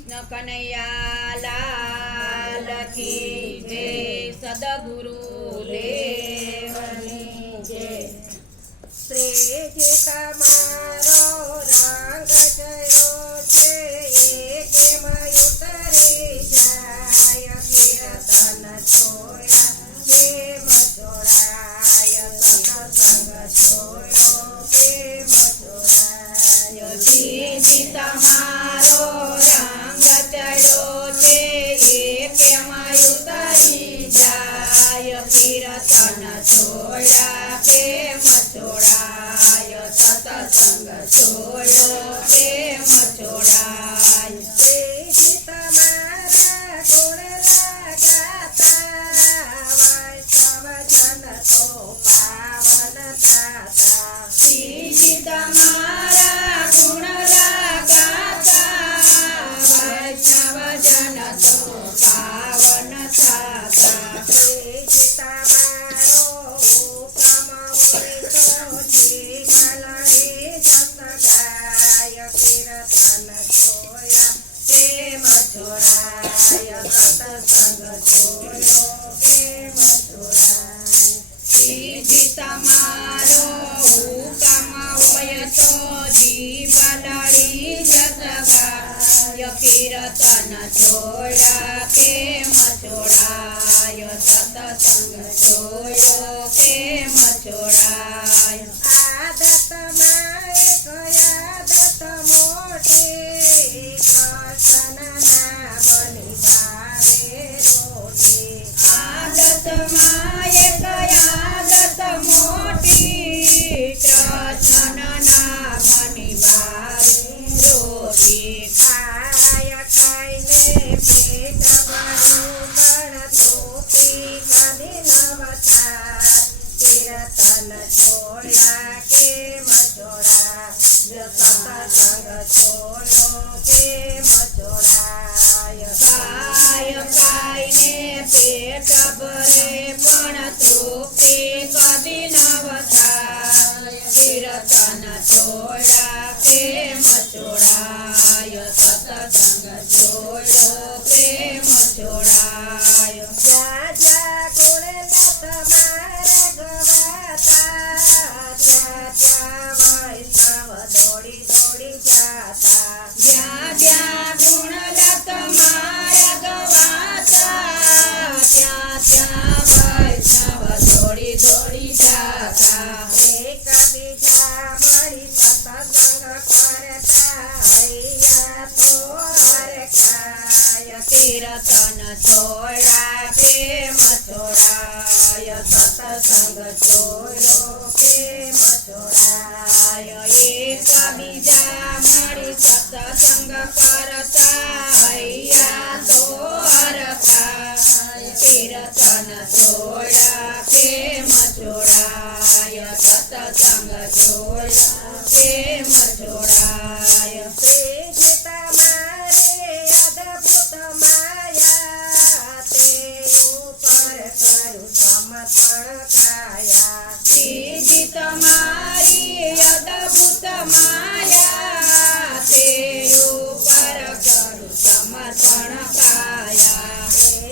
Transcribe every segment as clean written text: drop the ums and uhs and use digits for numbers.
कृष्ण कन्हैया लाल की जय। सद्गुरु देवनी जय। શ્રીજી તમારો રંગ ચડ્યો છે એ કેમ ઉતરી જાય કીર્તન છોડ્યા કેમ જોડાય સત્સંગ છોડ્યો કેમ જોડાય શ્રીજી તમારો રંગ ચડ્યો છે એ કેમ ઉતરી જાય કીર્તન છોડ્યા કેમ જોડાય સત્સંગ છોડ્યો કેમ જોડાય શ્રીજી તમારા ગુણ લગાતા વૈષ્ણવજન તો પાવન થાતા શ્રીજી તમારા ગુણ લગાતા વૈષ્ણવજન તો પાવન થાતા શ્રીજી તમારો હુકમ હોય તો જીવલડી જસ ગાય કીર્તન છોડ્યા કેમ જોડાય સત્સંગ છોડ્યો કેમ જોડાય શ્રીજી તમારો હુકમ હોય તો જીવલડી જસ ગાય કીર્તન છોડ્યા કેમ જોડાય સત્સંગ છોડ્યો કેમ જોડાય આદતમાં એક આદત મોટી કૃષ્ણના બની ભાવે રોટી આદતમાં એક આદત મોટી કૃષ્ણના મની ભાવે રોટી ખાય ખાઈને પેટ ભરું પણ તૃપ્તિ કદી ન થાય કીર્તન છોડ્યા કેમ જોડાય સત્સંગ છોડ્યો કેમ જોડાય ખાય ખાઈને પેટ ભરે પણ તૃપ્તિ કદી ન થાય કીર્તન છોડ્યા કેમ જોડાય સત્સંગ છોડ્યો કેમ જોડાય જ્યાં જ્યાં ગુણ તમારા ગવાતા ત્યાં ત્યાં વૈષ્ણવ દોડી દોડી જાતા જ્યાં જ્યાં ગુણલા તમારા ગવાતા ત્યાં ત્યાં વૈષ્ણવ દોડી દોડી જાતા એકબીજા મળી સત્સંગ કરતા હૈયા તો હરખાય કીર્તન છોડ્યા કેમ જોડાય સત્સંગ છોડ્યો કેમ જોડાય એકબીજા મળી સત્સંગ કરતા હૈયા તો હરખાય કીર્તન છોડ્યા કેમ જોડાય સત્સંગ છોડ્યા કેમ જોડાય શ્રીજી તમારે અદ્ભુત માયા તે ઉપર કરું સમર્પણ કાયા શ્રીજી તમારી અદ્ભુત માયા તે ઉપર કરું સમર્પણ કાયા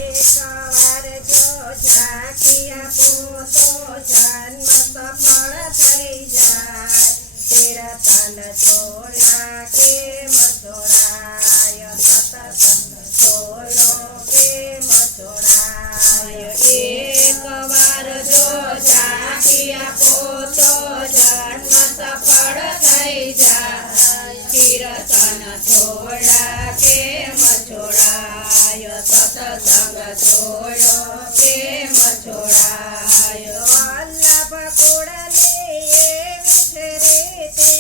એકવાર જો ઝાંખી આપો તો જન્મ સફળ થઈ જાય કીર્તન છોડ્યા કેમ જોડાય સત્સંગ છોડ્યો કેમ જોડાય એકવાર જો ઝાંખી આપો તો જન્મ સફળ થઈ જાય કીર્તન છોડ્યા કેમ જોડાય સત્સંગ છોડ્યો કેમ જોડાય વલ્લભ કુળની એવી રીતે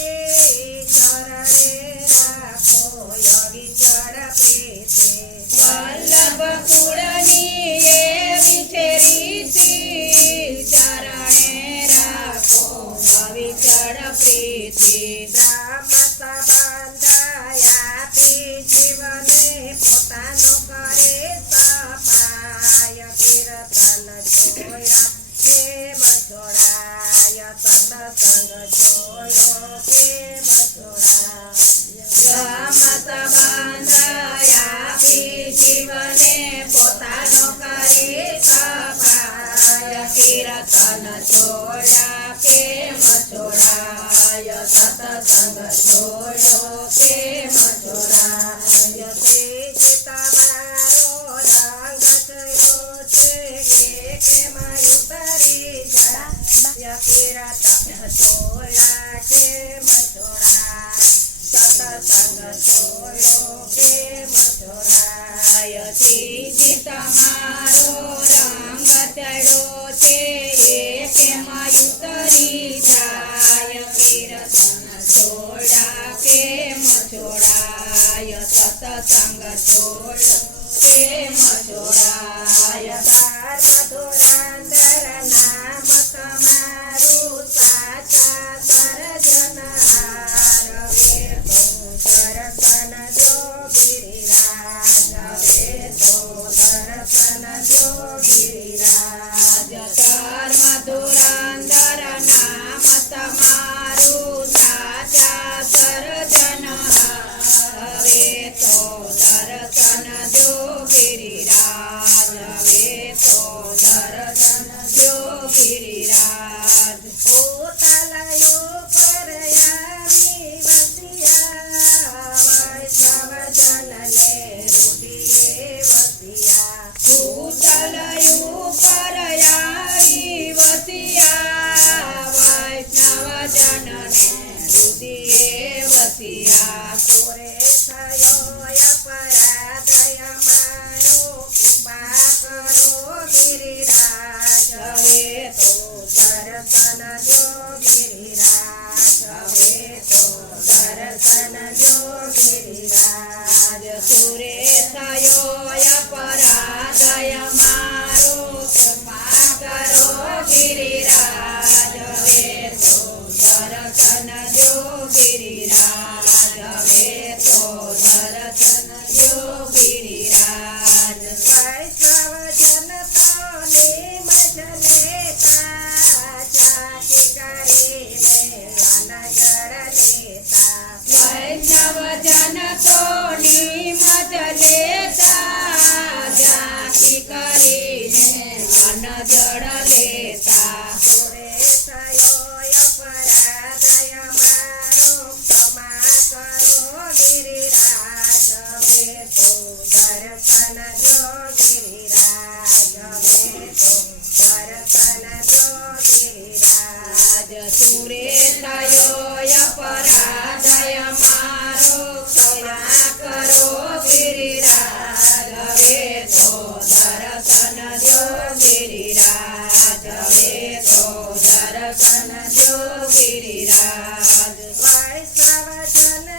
ચરણે રાખો યોગી ચર પ્રીતિ વલ્લભ કુળની એવી છે રીતિ ચરણે રાખો અવિચળ પ્રીતિ બ્રહ્મ સંબંધાયાથી જીવને પોતાનો કરે સપાય કીર્તન છોડ્યા કેમ જોડાય સત્સંગ છોડ્યો કેમ જોડાય બ્રહ્મ સંબંધાયા કરી જાય કીર્તન છોડા કેમ છોડાય સત્સંગ છોડ કેમ છોડાય ધુરંધર નામ તમારું સાચા સર્જનહાર વેતો દર્શન જો ગિરિરાજ વેતો દર્શન જો ગિરિરાજ ધર્મ ધુરંધર નામ તમારું સાચા સર્જનહાર હવે તો દર્શન જો ગિરિરાજ હવે તો દર્શન જો ગિરિરાજ ઉતલયો પર આવી વસિયા વૈષ્ણવજન લે રુદિયે વસિયા ભૂતલયું પર આવી વસિયા વૈષ્ણવજનને હૃદયે વસિયા સુરે થયો અપરાધય મારો કૃપા કરો ગિરિરાજ હવે તો દર્શન જો ગિરિરાજ હવે તો દર્શન જો ગિરિરાજ સુરે થયો અપરાધય મારો ક્ષમા કરો ગિરિરાજ હવે તો દર્શન જો ગિરિરાજ હવે તો દર્શન જો ગિરિરાજ વૈષ્ણવજન તો નિમ લેતા ચાકી કરીને અનજળ લેતા વૈષ્ણવજન તો નિમ જ લેતા ઝાંખી કરીને અનજળ લેતા સુરે થયો અપરાધય મારો ક્ષમા કરો ગિરિરાજ હવે તો દર્શન જો ગિરિરાજ હવે તો દર્શન જો ગિરિરાજ સુરે થયો અપરાધય મારો ક્ષમા કરો ગિરિરાજ હવે તો દર્શન જો ગિરિરાજ હવે તો દર્શન જો ગિરિરાજ વૈષ્ણવજન ને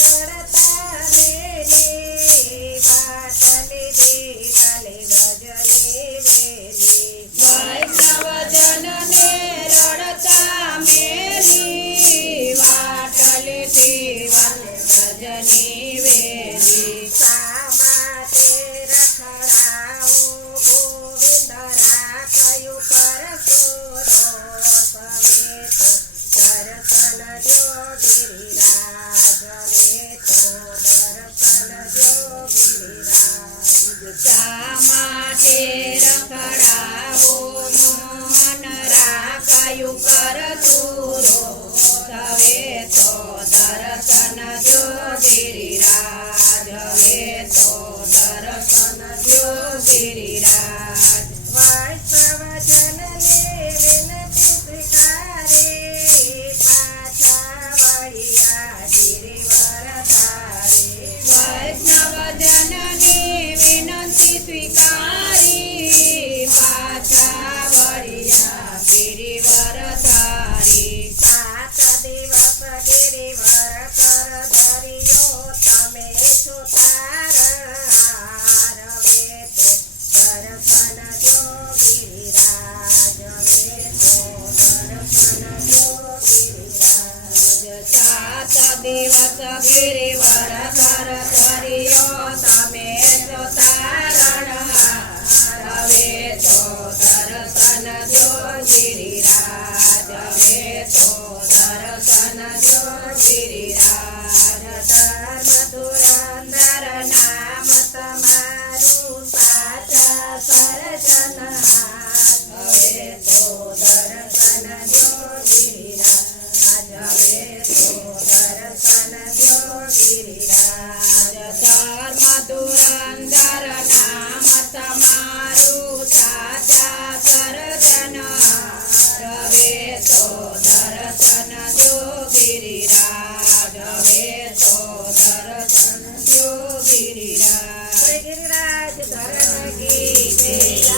રડતા વેલી વાટ લીધી ગલી ગજલી વેલી વૈષ્ણવજનને રડતા મેલી વાટ લીધી વાલે ભજની વેલી શા માટે રખડાવું ગોવિંદ રાખ્યું કરશો રોષ હવે તો દર્શન જો ગિરિરાજ હવે તો દર્શન જો ગિરિરાજ શા માટે રખડાવો મોહન રાખાયું કરતું રોષ હવે તો દર્શન જો ગિરિરાજ હવે તો દર્શન જો ગિરિરાજ વૈષ્ણવજનને વિનતી સ્વીકારે પાછા વળ્યા ગિરિવર ધારે વૈષ્ણવજનની વિનંતી સ્વીકારી પાછા વળ્યા ગિરિવર ધારી 7 દિવસ ગિરિવર પર ધર્યો તમે છો તારહાર હવે તો દર્શન જો ગિરિરાજ હવે તો દર્શન જો ગિરિરાજ 7 દિવસ ગિરિવર પર ધર્યો તમે જો તારણહાર હવે તો દર્શન જો ગિરિરાજ હવે તો દર્શન જો ગિરિરાજ ધર્મ ધુરંધર નામ તમારું સાચા સર્જનહાર હવે તો દર્શન જો ગિરિરાજ હવે તો દર્શન જો ગિરિરાજ ધર્મ ધુરંધર નામ તમારું સાચા સર્જનહાર હવે તો દર્શન જો ગિરિરાજ હવે તો દર્શન જો ગિરિરાજ ગિરિરાજ ધરણ કી જય